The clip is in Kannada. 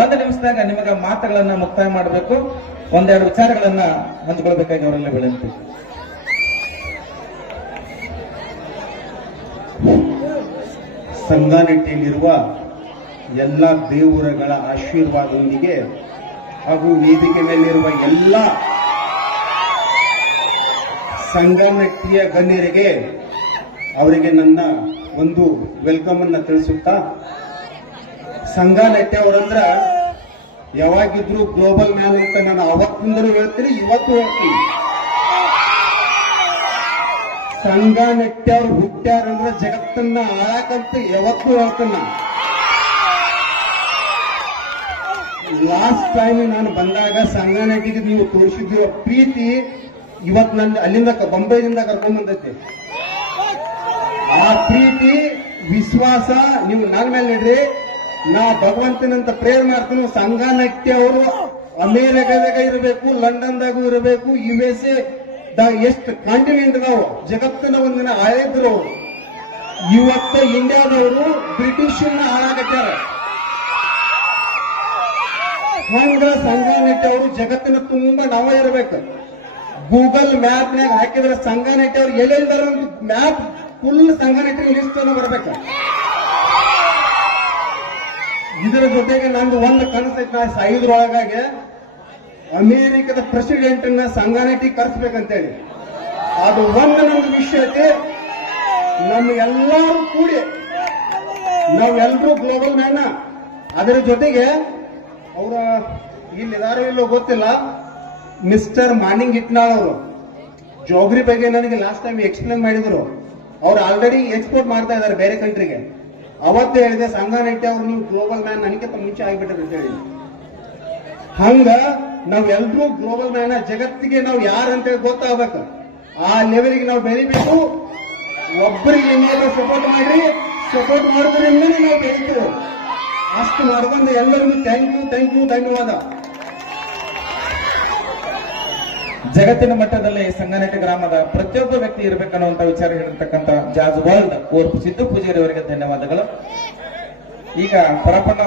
ಒಂದು ನಿಮಿಷದಾಗ ನಿಮಗ ಮಾತುಗಳನ್ನ ಮುಕ್ತಾಯ ಮಾಡಬೇಕು, ಒಂದೆರಡು ವಿಚಾರಗಳನ್ನ ಹಂಚಿಕೊಳ್ಬೇಕಾಗಿ ಅವರೆಲ್ಲ ವಿನಂತಿ. ಸಂಗಾನೆಟ್ಟಿಯಲ್ಲಿರುವ ಎಲ್ಲ ದೇವರುಗಳ ಆಶೀರ್ವಾದದೊಂದಿಗೆ ಹಾಗೂ ವೇದಿಕೆ ಮೇಲಿರುವ ಎಲ್ಲ ಸಂಗಾನೆಟ್ಟಿಯ ಗಣ್ಯರಿಗೆ ಅವರಿಗೆ ನನ್ನ ಒಂದು ವೆಲ್ಕಮ್ ಅನ್ನ ತಿಳಿಸುತ್ತಾ, ಸಂಗಾನೆಟ್ಟಿ ಅವರಂದ್ರ ಯಾವಾಗಿದ್ರು ಗ್ಲೋಬಲ್ ಮ್ಯಾನ್ ಅಂತ ನಾನು ಅವತ್ತಿಂದಲೂ ಹೇಳ್ತೀನಿ, ಇವತ್ತು ಹೇಳ್ತೀನಿ. ಸಂಗಾನೆಟ್ಟಿ ಅವ್ರು ಹುಟ್ಟ್ಯಾರಂದ್ರೆ ಜಗತ್ತನ್ನ ಆಳಕಂತ ಯಾವತ್ತೂ ಹೇಳ್ತಾನ. ಲಾಸ್ಟ್ ಟೈಮ್ ನಾನು ಬಂದಾಗ ಸಂಗಾನೆಟ್ಟಿಗೆ ನೀವು ತೋರಿಸಿದಿರೋ ಪ್ರೀತಿ ಇವತ್ತು ನನ್ನ ಅಲ್ಲಿಂದ ಬೊಂಬೈದಿಂದ ಕರ್ಕೊಂಡ್ ಬಂದೈತಿ. ಆ ಪ್ರೀತಿ ವಿಶ್ವಾಸ ನೀವು ನನ್ನ ಮೇಲೆ ಇಡ್ರಿ. ನಾ ಭಗವಂತನಂತ ಪ್ರೇಯರ್ ಮಾಡ್ತೀನಿ, ಸಂಗಾನೆಟ್ಟಿ ಅವರು ಅಮೇರಿಕಾದಾಗ ಇರಬೇಕು, ಲಂಡನ್ದಾಗೂ ಇರಬೇಕು, USA ಎಷ್ಟು ಕಾಂಟಿನೆಂಟ್ ನಾವು ಜಗತ್ತಿನ ಒಂದಿನ ಆಳಿದ್ರು ಅವರು. ಇವತ್ತ ಇಂಡಿಯಾದವರು ಬ್ರಿಟಿಷನ್ನ ಹಾಳಾಗಟ್ಟಾರ. ಹಂಗ ಸಂಗಾನೆಟ್ಟಿ ಅವರು ಜಗತ್ತಿನ ತುಂಬಾ ನಾವೇ ಇರಬೇಕು. ಗೂಗಲ್ ಮ್ಯಾಪ್ನಾಗ ಹಾಕಿದ್ರೆ ಸಂಗಾನೆಟ್ಟಿ ಅವ್ರು ಎಲ್ಲೆಲ್ದಾರ ಒಂದು ಮ್ಯಾಪ್ ಫುಲ್ ಸಂಗಾನೆಟ್ಟಿ ಲಿಸ್ಟ್ ಅನ್ನು ಬರ್ಬೇಕು. ಇದರ ಜೊತೆಗೆ ನಂದು ಒಂದು ಕನಸೈತೆ, ನಾ ಸಾಯುದ್ರೊಳಗಾಗಿ ಅಮೇರಿಕದ ಪ್ರೆಸಿಡೆಂಟ್ ಅನ್ನ ಸಂಗಾನೆಟ್ಟಿ ಕರೆಸ್ಬೇಕಂತೇಳಿ. ಅದು ಒಂದು ನಂದು ವಿಷಯ ಐತಿ. ನಮ್ಮ ಎಲ್ಲರೂ ಕೂಡಿ ನಾವೆಲ್ಲರೂ ಗ್ಲೋಬಲ್ ಮ್ಯಾನ್. ಅದರ ಜೊತೆಗೆ ಅವರ ಇಲ್ಲಿದಾರೋ ಇಲ್ಲೋ ಗೊತ್ತಿಲ್ಲ, ಮಿಸ್ಟರ್ ಮಾನಿಂಗ್ ಇಟ್ನಾಳ್ ಅವರು ಜೋಗ್ರಿ ಬಗ್ಗೆ ನನಗೆ ಲಾಸ್ಟ್ ಟೈಮ್ ಎಕ್ಸ್ಪ್ಲೇನ್ ಮಾಡಿದ್ರು. ಅವ್ರು ಆಲ್ರೆಡಿ ಎಕ್ಸ್ಪೋರ್ಟ್ ಮಾಡ್ತಾ ಇದ್ದಾರೆ ಬೇರೆ ಕಂಟ್ರಿಗೆ. ಅವತ್ತೇ ಹೇಳಿದೆ, ಸಂಗಾನೆಟ್ಟಿ ಅವ್ರು ನೀವು ಗ್ಲೋಬಲ್ ಮ್ಯಾನ್ ನನಗಿಂತ ಮುಂಚೆ ಆಗ್ಬಿಟ್ರೆ ಅಂತ ಹೇಳಿ. ಹಂಗ ನಾವೆಲ್ಲರೂ ಗ್ಲೋಬಲ್ ಮ್ಯಾನ್, ಜಗತ್ತಿಗೆ ನಾವು ಯಾರಂತೇಳಿ ಗೊತ್ತಾಗಬೇಕು. ಆ ಲೆವೆಲ್ಗೆ ನಾವು ಬೆಳಿಬೇಕು. ಒಬ್ಬರಿಗೆ ಏನಾದ್ರು ಸಪೋರ್ಟ್ ಮಾಡ್ರಿ, ಸಪೋರ್ಟ್ ಮಾಡೋದ್ರಿಂದ ನಾವು ಬೆಳಿತೀವಿ. ಅಷ್ಟು ಮಾಡ್ಕೊಂಡು ಎಲ್ಲರಿಗೂ ಥ್ಯಾಂಕ್ ಯು ಧನ್ಯವಾದ. ಜಗತ್ತಿನ ಮಟ್ಟದಲ್ಲಿ ಸಂಗಾನೆಟ್ಟಿ ಗ್ರಾಮದ ಪ್ರತಿಯೊಬ್ಬ ವ್ಯಕ್ತಿ ಇರಬೇಕನ್ನುವಂತ ವಿಚಾರ ಹೇಳಿರ್ತಕ್ಕಂಥ ಜಾಜ್ ವರ್ಲ್ಡ್ ಓರ್ಫ್ ಸಿದ್ದು ಪೂಜಾರಿ ಅವರಿಗೆ ಧನ್ಯವಾದಗಳು. ಈಗ ಪರಪ್ಪನ